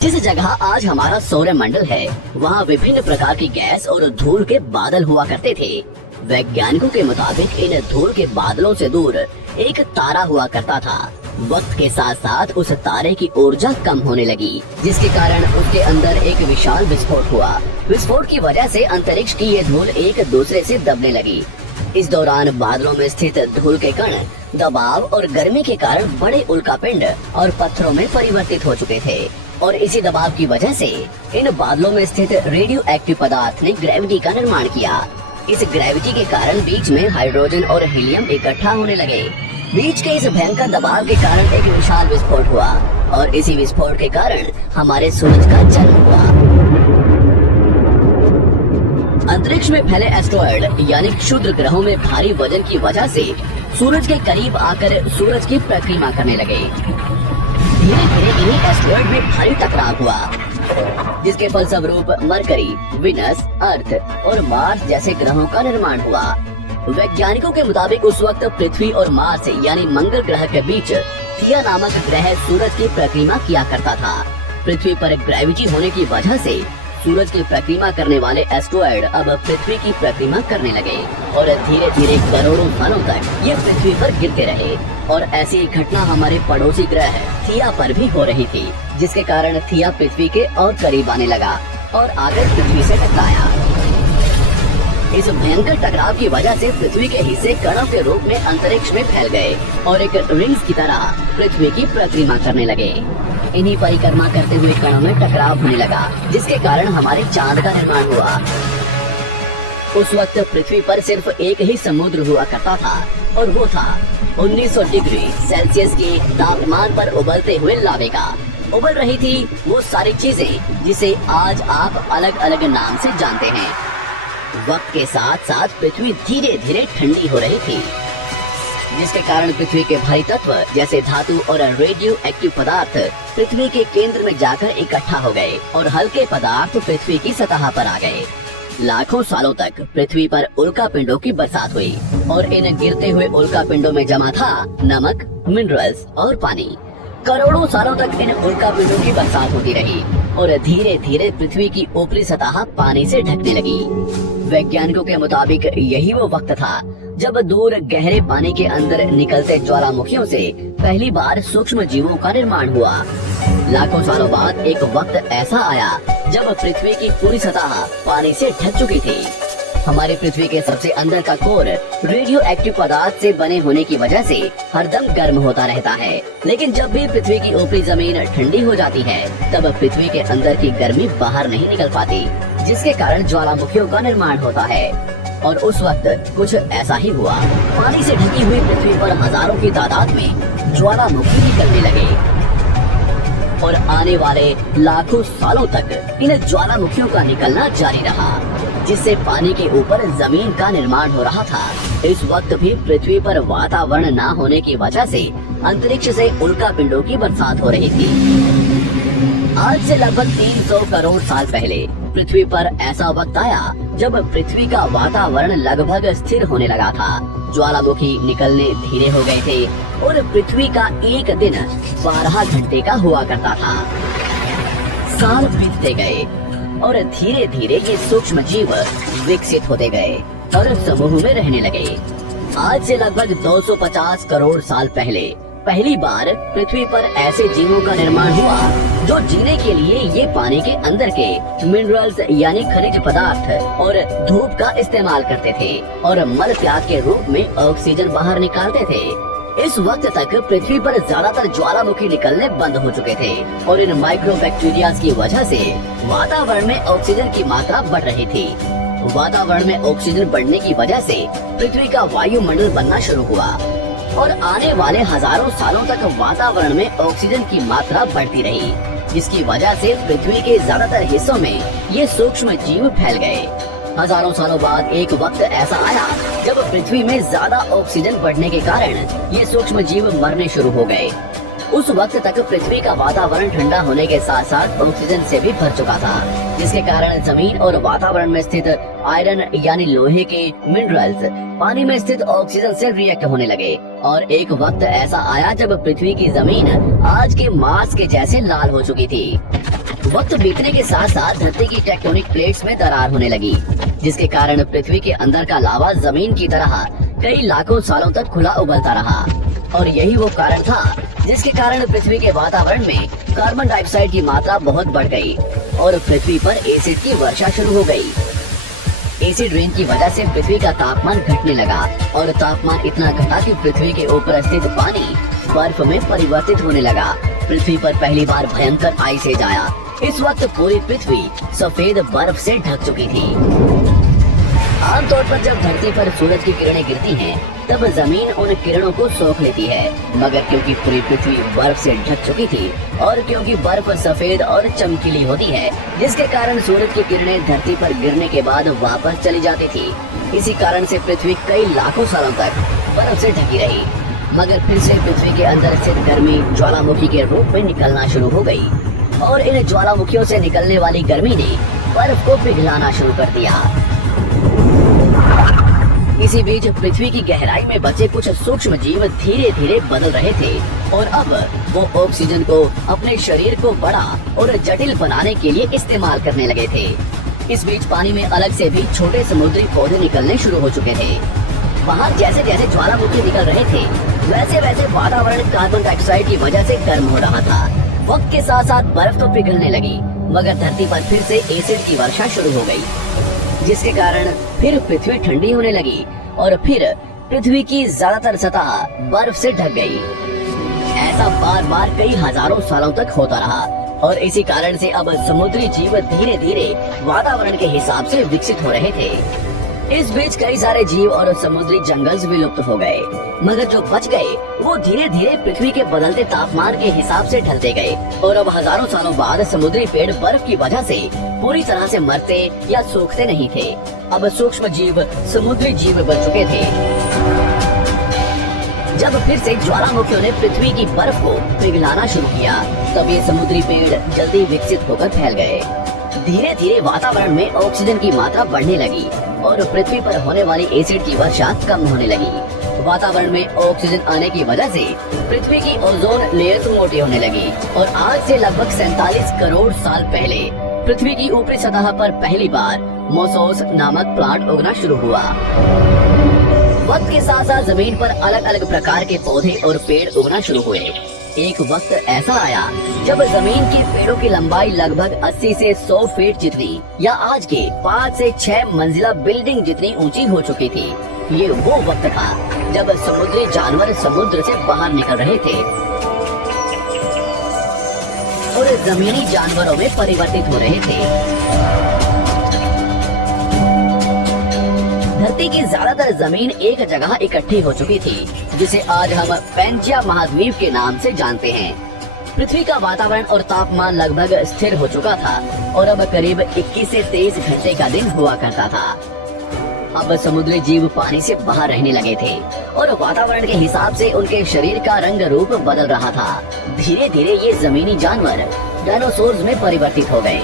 जिस जगह आज हमारा सौरमंडल है वहाँ विभिन्न प्रकार की गैस और धूल के बादल हुआ करते थे। वैज्ञानिकों के मुताबिक इन धूल के बादलों से दूर एक तारा हुआ करता था। वक्त के साथ साथ उस तारे की ऊर्जा कम होने लगी, जिसके कारण उसके अंदर एक विशाल विस्फोट हुआ। विस्फोट की वजह से अंतरिक्ष की ये धूल एक दूसरे से दबने लगी। इस दौरान बादलों में स्थित धूल के कण दबाव और गर्मी के कारण बड़े उल्कापिंड और पत्थरों में परिवर्तित हो चुके थे और इसी दबाव की वजह से इन बादलों में स्थित रेडियो एक्टिव पदार्थ ने ग्रेविटी का निर्माण किया। इस ग्रेविटी के कारण बीच में हाइड्रोजन और हीलियम इकट्ठा होने लगे। बीच के इस भयंकर दबाव के कारण एक विशाल विस्फोट हुआ और इसी विस्फोट के कारण हमारे सूरज का जन्म हुआ। अंतरिक्ष में फैले एस्ट्रॉयड यानी क्षुद्र ग्रहों में भारी वजन की वजह से सूरज के करीब आकर सूरज की परिक्रमा करने लगे। धीरे धीरे इन्हीं एस्ट्रॉयड में भारी टकराव हुआ, जिसके फलस्वरूप मरकरी, विनस, अर्थ और मार्स जैसे ग्रहों का निर्माण हुआ। वैज्ञानिकों के मुताबिक उस वक्त पृथ्वी और मार्स यानी मंगल ग्रह के बीच थिया नामक ग्रह सूरज की परिक्रमा किया करता था। पृथ्वी पर ग्रेविटी होने की वजह से सूरज की परिक्रमा करने वाले एस्ट्रॉयड अब पृथ्वी की परिक्रमा करने लगे और धीरे धीरे करोड़ों सालों तक ये पृथ्वी पर गिरते रहे। और ऐसी घटना हमारे पड़ोसी ग्रह थिया पर भी हो रही थी, जिसके कारण थिया पृथ्वी के और करीब आने लगा और आकर पृथ्वी से टकराया। इस भयंकर टकराव की वजह से पृथ्वी के हिस्से कणों के रूप में अंतरिक्ष में फैल गए और एक रिंग्स की तरह पृथ्वी की परिक्रमा करने लगे। इन्हीं परिक्रमा करते हुए कणों में टकराव होने लगा, जिसके कारण हमारे चांद का निर्माण हुआ। उस वक्त पृथ्वी पर सिर्फ एक ही समुद्र हुआ करता था और वो था 1900 डिग्री सेल्सियस के तापमान पर उबलते हुए लावे का। उबल रही थी वो सारी चीजें जिसे आज आप अलग अलग नाम से जानते हैं। वक्त के साथ साथ पृथ्वी धीरे धीरे ठंडी हो रही थी, जिसके कारण पृथ्वी के भारी तत्व जैसे धातु और रेडियो एक्टिव पदार्थ पृथ्वी के केंद्र में जाकर इकट्ठा हो गए और हल्के पदार्थ पृथ्वी की सतह पर आ गए। लाखों सालों तक पृथ्वी पर उल्कापिंडों की बरसात हुई और इन गिरते हुए उल्कापिंडों में जमा था नमक, मिनरल्स और पानी। करोड़ों सालों तक इन उल्कापिंडों की बरसात होती रही और धीरे धीरे पृथ्वी की ऊपरी सतह पानी से ढकने लगी। वैज्ञानिकों के मुताबिक यही वो वक्त था जब दूर गहरे पानी के अंदर निकलते ज्वालामुखियों से पहली बार सूक्ष्म जीवों का निर्माण हुआ। लाखों सालों बाद एक वक्त ऐसा आया जब पृथ्वी की पूरी सतह पानी से ढक चुकी थी। हमारी पृथ्वी के सबसे अंदर का कोर रेडियो एक्टिव पदार्थ से बने होने की वजह से हरदम गर्म होता रहता है, लेकिन जब भी पृथ्वी की ऊपरी जमीन ठंडी हो जाती है तब पृथ्वी के अंदर की गर्मी बाहर नहीं निकल पाती, जिसके कारण ज्वालामुखियों का निर्माण होता है। और उस वक्त कुछ ऐसा ही हुआ। पानी से ढकी हुई पृथ्वी पर हजारों की तादाद में ज्वालामुखी निकलने लगे और आने वाले लाखों सालों तक इन ज्वालामुखियों का निकलना जारी रहा, जिससे पानी के ऊपर जमीन का निर्माण हो रहा था। इस वक्त भी पृथ्वी पर वातावरण न होने की वजह से अंतरिक्ष से उल्कापिंडों की बरसात हो रही थी। आज से लगभग 300 करोड़ साल पहले पृथ्वी पर ऐसा वक्त आया जब पृथ्वी का वातावरण लगभग स्थिर होने लगा था। ज्वालामुखी निकलने धीरे हो गए थे और पृथ्वी का एक दिन 12 घंटे का हुआ करता था। साल बीतते गए और धीरे धीरे ये सूक्ष्म जीव विकसित होते गए और समूह में रहने लगे। आज से लगभग 250 करोड़ साल पहले पहली बार पृथ्वी पर ऐसे जीवों का निर्माण हुआ जो जीने के लिए ये पानी के अंदर के मिनरल्स यानी खनिज पदार्थ और धूप का इस्तेमाल करते थे और मल त्याग के रूप में ऑक्सीजन बाहर निकालते थे। इस वक्त तक पृथ्वी पर ज्यादातर ज्वालामुखी निकलने बंद हो चुके थे और इन माइक्रोबैक्टीरिया की वजह से वातावरण में ऑक्सीजन की मात्रा बढ़ रही थी। वातावरण में ऑक्सीजन बढ़ने की वजह से पृथ्वी का वायुमंडल बनना शुरू हुआ और आने वाले हजारों सालों तक वातावरण में ऑक्सीजन की मात्रा बढ़ती रही, जिसकी वजह से पृथ्वी के ज्यादातर हिस्सों में ये सूक्ष्म जीव फैल गए। हजारों सालों बाद एक वक्त ऐसा आया जब पृथ्वी में ज्यादा ऑक्सीजन बढ़ने के कारण ये सूक्ष्म जीव मरने शुरू हो गए। उस वक्त तक पृथ्वी का वातावरण ठंडा होने के साथ साथ ऑक्सीजन से भी भर चुका था, जिसके कारण जमीन और वातावरण में स्थित आयरन यानी लोहे के मिनरल्स पानी में स्थित ऑक्सीजन से रिएक्ट होने लगे और एक वक्त ऐसा आया जब पृथ्वी की जमीन आज के मार्स के जैसे लाल हो चुकी थी। वक्त बीतने के साथ साथ धरती की टेक्टोनिक प्लेट्स में दरार होने लगी, जिसके कारण पृथ्वी के अंदर का लावा जमीन की तरह कई लाखों सालों तक खुला उबलता रहा। और यही वो कारण था जिसके कारण पृथ्वी के वातावरण में कार्बन डाइऑक्साइड की मात्रा बहुत बढ़ गई और पृथ्वी पर एसिड की वर्षा शुरू हो गई। एसिड रेन की वजह से पृथ्वी का तापमान घटने लगा और तापमान इतना घटा कि पृथ्वी के ऊपर स्थित पानी बर्फ में परिवर्तित होने लगा। पृथ्वी पर पहली बार भयंकर आइस एज आया। इस वक्त पूरी पृथ्वी सफेद बर्फ से ढक चुकी थी। आमतौर पर जब धरती पर सूरज की किरणें गिरती हैं, तब जमीन उन किरणों को सोख लेती है, मगर क्योंकि पूरी पृथ्वी बर्फ से ढक चुकी थी और क्योंकि बर्फ सफेद और चमकीली होती है, जिसके कारण सूरज की किरणें धरती पर गिरने के बाद वापस चली जाती थी। इसी कारण से पृथ्वी कई लाखों सालों तक बर्फ से ढकी रही, मगर फिर से पृथ्वी के अंदर स्थित गर्मी ज्वालामुखी के रूप में निकलना शुरू हो गई और इन ज्वालामुखियों से निकलने वाली गर्मी ने बर्फ को पिघलाना शुरू कर दिया। इसी बीच पृथ्वी की गहराई में बचे कुछ सूक्ष्म जीव धीरे धीरे बदल रहे थे और अब वो ऑक्सीजन को अपने शरीर को बड़ा और जटिल बनाने के लिए इस्तेमाल करने लगे थे। इस बीच पानी में अलग से भी छोटे समुद्री पौधे निकलने शुरू हो चुके थे। बाहर जैसे जैसे ज्वालामुखी निकल रहे थे, वैसे वैसे वातावरण कार्बन डाइऑक्साइड की वजह से गर्म हो रहा था। वक्त के साथ साथ बर्फ तो पिघलने लगी, मगर धरती पर फिर से एसिड की वर्षा शुरू हो गई, जिसके कारण फिर पृथ्वी ठंडी होने लगी और फिर पृथ्वी की ज्यादातर सतह बर्फ से ढक गई। ऐसा बार बार कई हजारों सालों तक होता रहा और इसी कारण से अब समुद्री जीव धीरे धीरे वातावरण के हिसाब से विकसित हो रहे थे। इस बीच कई सारे जीव और समुद्री जंगल विलुप्त हो गए, मगर जो बच गए वो धीरे धीरे पृथ्वी के बदलते तापमान के हिसाब से ढलते गए और अब हजारों सालों बाद समुद्री पेड़ बर्फ की वजह से पूरी तरह से मरते या सूखते नहीं थे। अब सूक्ष्म जीव समुद्री जीव बन चुके थे। जब फिर से ज्वालामुखियों ने पृथ्वी की बर्फ को पिघलाना शुरू किया, तब ये समुद्री पेड़ जल्दी विकसित होकर फैल गए। धीरे धीरे वातावरण में ऑक्सीजन की मात्रा बढ़ने लगी और पृथ्वी पर होने वाली एसिड की वर्षा कम होने लगी। वातावरण में ऑक्सीजन आने की वजह से पृथ्वी की ओजोन लेयर मोटी होने लगी और आज से लगभग 47 करोड़ साल पहले पृथ्वी की ऊपरी सतह पर पहली बार मोसोस नामक प्लांट उगना शुरू हुआ। वक्त के साथ साथ जमीन पर अलग अलग प्रकार के पौधे और पेड़ उगना शुरू हुए। एक वक्त ऐसा आया जब जमीन के पेड़ों की लंबाई लगभग 80 से 100 फीट जितनी या आज के 5 से 6 मंजिला बिल्डिंग जितनी ऊंची हो चुकी थी। ये वो वक्त था जब समुद्री जानवर समुद्र से बाहर निकल रहे थे और जमीनी जानवरों में परिवर्तित हो रहे थे। धरती की ज्यादातर जमीन एक जगह इकट्ठी हो चुकी थी, जिसे आज हम पैंजिया महाद्वीप के नाम से जानते हैं। पृथ्वी का वातावरण और तापमान लगभग स्थिर हो चुका था और अब करीब 21 से 23 घंटे का दिन हुआ करता था। अब समुद्री जीव पानी से बाहर रहने लगे थे और वातावरण के हिसाब से उनके शरीर का रंग रूप बदल रहा था। धीरे धीरे ये जमीनी जानवर डायनासोर्स में परिवर्तित हो गए।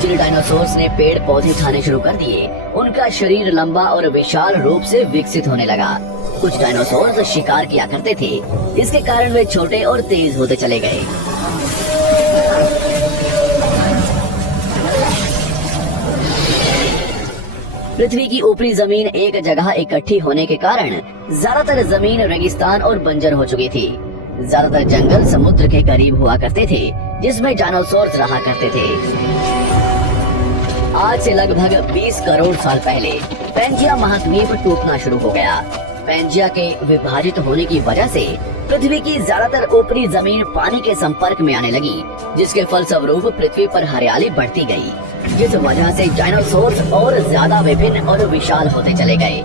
जिन डायनासोर्स ने पेड़ पौधे खाने शुरू कर दिए, उनका शरीर लंबा और विशाल रूप से विकसित होने लगा। कुछ डायनासोर्स शिकार किया करते थे, जिसके कारण वे छोटे और तेज होते चले गए। पृथ्वी की ऊपरी जमीन एक जगह इकट्ठी होने के कारण ज्यादातर जमीन रेगिस्तान और बंजर हो चुकी थी। ज्यादातर जंगल समुद्र के करीब हुआ करते थे, जिसमें डायनासोर्स रहा करते थे। आज से लगभग 20 करोड़ साल पहले पैंजिया महाद्वीप टूटना शुरू हो गया। पैंजिया के विभाजित होने की वजह से पृथ्वी की ज्यादातर ऊपरी जमीन पानी के संपर्क में आने लगी, जिसके फलस्वरूप पृथ्वी पर हरियाली बढ़ती गई, जिस वजह से डायनासोर्स और ज्यादा विभिन्न और विशाल होते चले गए।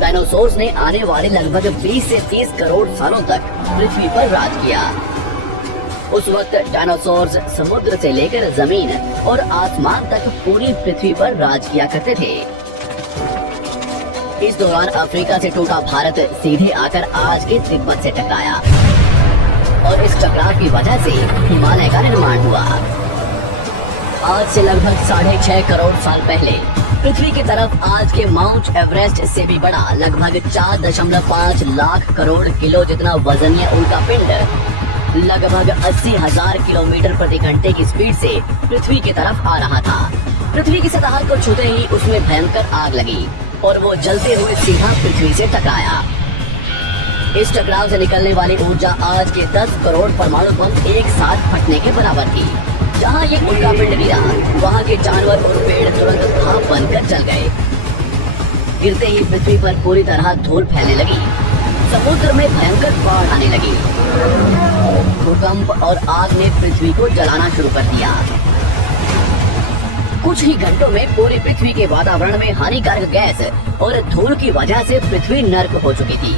डायनासोर्स ने आने वाले लगभग 20 से 30 करोड़ सालों तक पृथ्वी पर राज किया। उस वक्त डायनासोर्स समुद्र से लेकर जमीन और आसमान तक पूरी पृथ्वी पर राज किया करते थे। इस दौरान अफ्रीका से टूटा भारत सीधे आकर आज के तिब्बत से टकराया और इस टकराव की वजह से हिमालय का निर्माण हुआ। आज से लगभग 6.5 करोड़ साल पहले पृथ्वी की तरफ आज के माउंट एवरेस्ट से भी बड़ा लगभग 4.5 लाख करोड़ किलो जितना वजनीय उल्का पिंड लगभग 80,000 किलोमीटर प्रति घंटे की स्पीड से पृथ्वी की तरफ आ रहा था। पृथ्वी की सतह को छूते ही उसमें भयंकर आग लगी और वो जलते हुए सीधा पृथ्वी से टकराया। इस टकराव से निकलने वाली ऊर्जा आज के 10 करोड़ परमाणु बम एक साथ फटने के बराबर थी। जहाँ ये उल्का पिंड गिरा, वहाँ के जानवर और पेड़ तुरंत भाप बनकर जल गए। गिरते ही पृथ्वी पर पूरी तरह धूल फैलने लगी। समुद्र में भयंकर बाढ़ आने लगी। भूकंप और आग ने पृथ्वी को जलाना शुरू कर दिया। कुछ ही घंटों में पूरी पृथ्वी के वातावरण में हानिकारक गैस और धूल की वजह से पृथ्वी नर्क हो चुकी थी।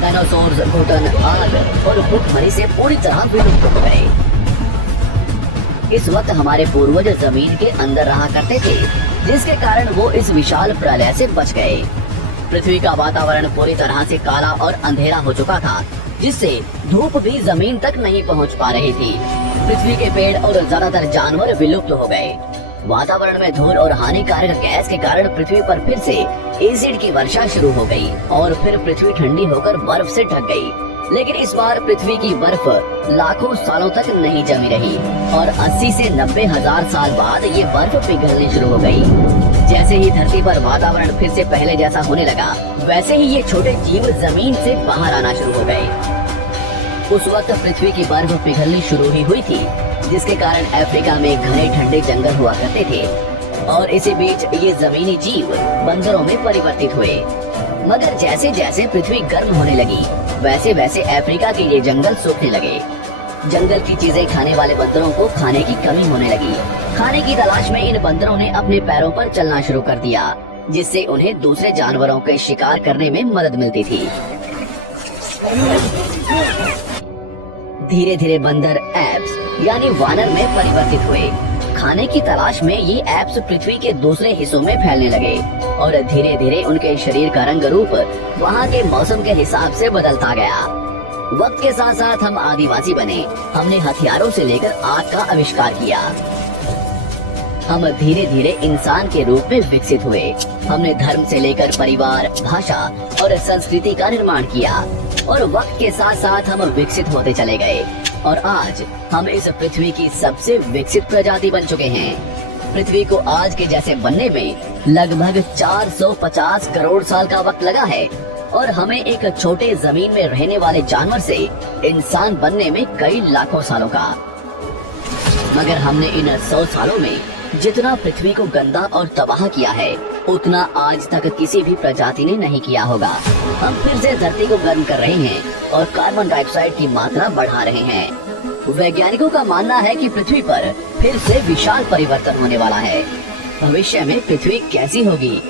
डायनासोर, घुटन, आग और भूखमरी से पूरी तरह विलुप्त हो गए। इस वक्त हमारे पूर्वज जमीन के अंदर रहा करते थे, जिसके कारण वो इस विशाल प्रलय से बच गए। पृथ्वी का वातावरण पूरी तरह से काला और अंधेरा हो चुका था, जिससे धूप भी जमीन तक नहीं पहुंच पा रही थी। पृथ्वी के पेड़ और ज्यादातर जानवर विलुप्त हो गए। वातावरण में धूल और हानिकारक गैस के कारण पृथ्वी पर फिर से एसिड की वर्षा शुरू हो गई और फिर पृथ्वी ठंडी होकर बर्फ से ढक गई। लेकिन इस बार पृथ्वी की बर्फ लाखों सालों तक नहीं जमी रही और 80 से 90 हजार साल बाद ये बर्फ पिघलनी शुरू हो गई। जैसे ही धरती पर वातावरण फिर से पहले जैसा होने लगा, वैसे ही ये छोटे जीव जमीन से बाहर आना शुरू हो गए। उस वक्त पृथ्वी की बर्फ पिघलनी शुरू ही हुई थी, जिसके कारण अफ्रीका में घने ठंडे जंगल हुआ करते थे और इसी बीच ये जमीनी जीव बंदरों में परिवर्तित हुए। मगर जैसे जैसे पृथ्वी गर्म होने लगी, वैसे वैसे अफ्रीका के ये जंगल सूखने लगे। जंगल की चीजें खाने वाले बंदरों को खाने की कमी होने लगी। खाने की तलाश में इन बंदरों ने अपने पैरों पर चलना शुरू कर दिया, जिससे उन्हें दूसरे जानवरों के शिकार करने में मदद मिलती थी। धीरे धीरे बंदर एप्स यानी वानर में परिवर्तित हुए। खाने की तलाश में ये एप्स पृथ्वी के दूसरे हिस्सों में फैलने लगे और धीरे धीरे उनके शरीर का रंग रूप वहाँ के मौसम के हिसाब से बदलता गया। वक्त के साथ साथ हम आदिवासी बने। हमने हथियारों से लेकर आग का आविष्कार किया। हम धीरे धीरे इंसान के रूप में विकसित हुए। हमने धर्म से लेकर परिवार, भाषा और संस्कृति का निर्माण किया और वक्त के साथ साथ हम विकसित होते चले गए और आज हम इस पृथ्वी की सबसे विकसित प्रजाति बन चुके हैं। पृथ्वी को आज के जैसे बनने में लगभग 450 करोड़ साल का वक्त लगा है और हमें एक छोटे जमीन में रहने वाले जानवर से इंसान बनने में कई लाखों सालों का। मगर हमने इन 100 सालों में जितना पृथ्वी को गंदा और तबाह किया है, उतना आज तक किसी भी प्रजाति ने नहीं किया होगा। हम फिर से धरती को गर्म कर रहे हैं और कार्बन डाइऑक्साइड की मात्रा बढ़ा रहे हैं। वैज्ञानिकों का मानना है कि पृथ्वी पर फिर से विशाल परिवर्तन होने वाला है। भविष्य में पृथ्वी कैसी होगी